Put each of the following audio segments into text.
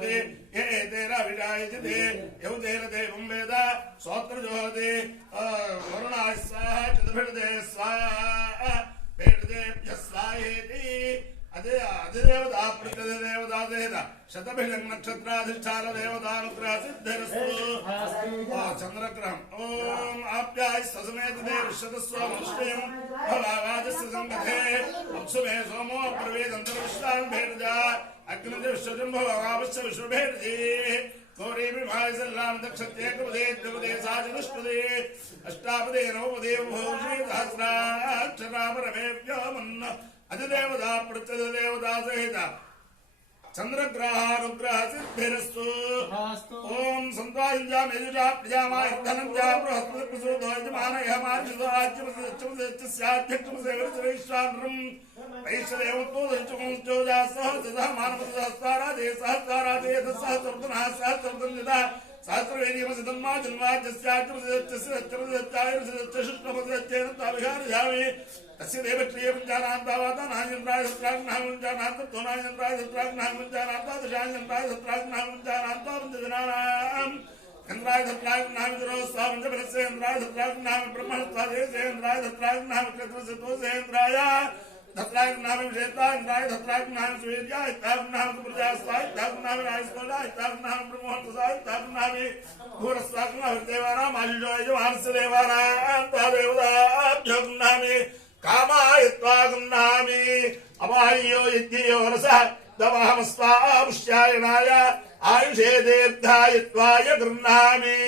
भवति ये तेन विजायते यौतेन देवं वेद सोत्रजोहति वरुणाय स्वाहा चतुर्भिर्दे स्वाहा भेर्देभ्यः स्वाहेति अधिदेवता प्रत्यधिदेवता देव शतभिषं नक्षत्राधिष्ठान देवतानुग्रह सिद्धिरस्तु चंद्रग्रहम् ओम आप्याय ससमेत देव शतस्वमुष्टिं भवावाजस्य संगते अप्सुमे सोमो प्रवेदन्तर्विश्वान् भेर्जा अग्निदेवश्वजं भवावस्य विश्वभेर्जी गौरी विभाय सल्लाम दक्षत्येकपदे द्विपदे साचतुष्पदे अष्टापदे नवपदे भूषे सहस्राक्षरापरमेभ्योमन्न अधिदेवता प्रत्यधिदेवता सहित चंद्रग्रहानुग्रह सिद्धिरस्तु ओम संत्वायुजा मेजुजा प्रजामा धनंजा बृहस्पति प्रसूतो यजमानयः मार्जसाध्यक्षमसेवरचरैश्वानरं वैश्वदेवतो दशचमुश्चोजा सहस्रः मानवसहस्राराजे सहस्राराजे सहस्रवर्धनः सहस्रवर्धनयदा सहस्रवेदीमसिद्धन्मा जन्माद्यस्याच्यमसिद्धच्चरसिद्धच्चायुर्सिद्धच्चशिष्टमसिद्धच्चेन ताविहारयामि तस्य देवक्रियपञ्चानान्तावाता नायन्द्राय सत्राग्नाहमञ्चानान्तो नायन्द्राय सत्राग्नाहमञ्चानान्ता दशायन्द्राय सत्राग्नाहमञ्चानान्ता पञ्चजनानाम् इन्द्राय सत्राग्नाहमिन्द्रो स्वापञ्चफलस्य इन्द्राय सत्राग्नाहम ब्रह्मणस्त्वादेशे इन्द्राय सत्राग्नाहम चतुर्सिद्धोसे इन्द्राय धत्राग्नाहम विषेता इन्द्राय धत्राग्नाहम सूर्या इत्ताग्नाहम सुप्रजास्ता इत्ताग्नाहम राजस्कोला इत्ताग्नाहम ब्रह्मोत्तसा इत्ताग्नाहम भूरस्वाग्नाहम देवानाम आयुषोय जवानस्य देवानाम तादेवताभ्योग्नाहमे कामाय त्वाग्नाहमे अवाह्यो यज्ञयो रसः दवाहमस्वापुष्यायणाय आयुषे दीर्घाय त्वाय गृह्णामि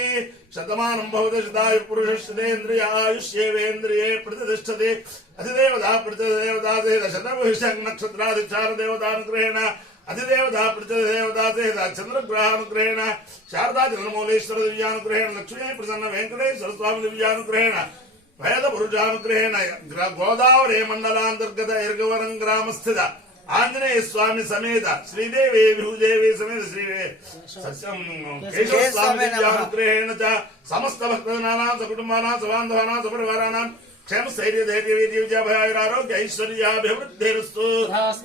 शतमानं भवति शताय पुरुषस्येन्द्रिय आयुष्येवेन्द्रिये प्रतिष्ठते अधिदेवता प्रतिदेवता सहित शतभिषं नक्षत्राधिष्ठान देवतानुग्रहेण अधिदेवता प्रतिदेवता सहित चंद्रग्रहानुग्रहेण शारदा जन्मूलेश्वर दिव्यानुग्रहेण लक्ष्मी प्रसन्न वेंकटेश्वर स्वामी दिव्यानुग्रहेण वेद पुरुषानुग्रहेण गोदावरी मंडलांतर्गत इर्गवरं ग्रामस्थित आंजनेय स्वामी समेत श्रीदेवी भूदेवी समेत श्री सत्यम केशव स्वामी दिव्यानुग्रहेण च समस्त भक्तजनानां सकुटुंबानां सबान्धवानां सपरिवाराणां क्षेम स्थैर्य धैर्य वीर्य विजय भयारोग्य ऐश्वर्याभिवृद्धिरस्तु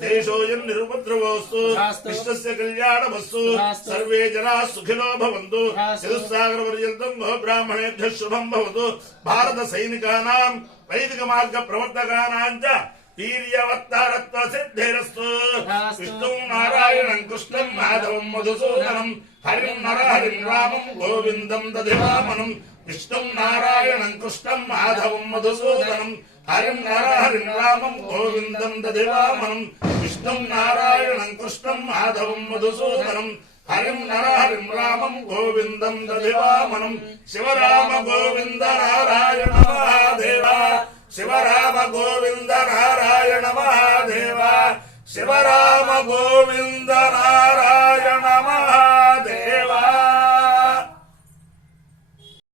देशोऽयं निरुपद्रवोऽस्तु विश्वस्य कल्याणमस्तु सर्वे जनाः सुखिनो भवन्तु चतुस्सागरपर्यन्तं गो ब्राह्मणेभ्यः शुभं भवतु भारत सैनिकानां वैदिक मार्ग प्रवर्तकानां च वीर्यवत्तारत्व सिद्धिरस्तु विष्णुं नारायणं कृष्णं माधवं मधुसूदनं हरिं नरहरिं रामं गोविन्दं दधिवामनं विष्णुं नारायणं कृष्णं माधवं मधुसूदनं हरिं नरहरिं रामं गोविन्दं दधिवामनं विष्णुं नारायणं कृष्णं माधवं मधुसूदनं हरिं नरहरिं रामं गोविन्दं दधिवामनं शिवराम गोविन्द नारायण महादेव शिवराम गोविन्द नारायण महादेव शिवराम गोविन्द नारायण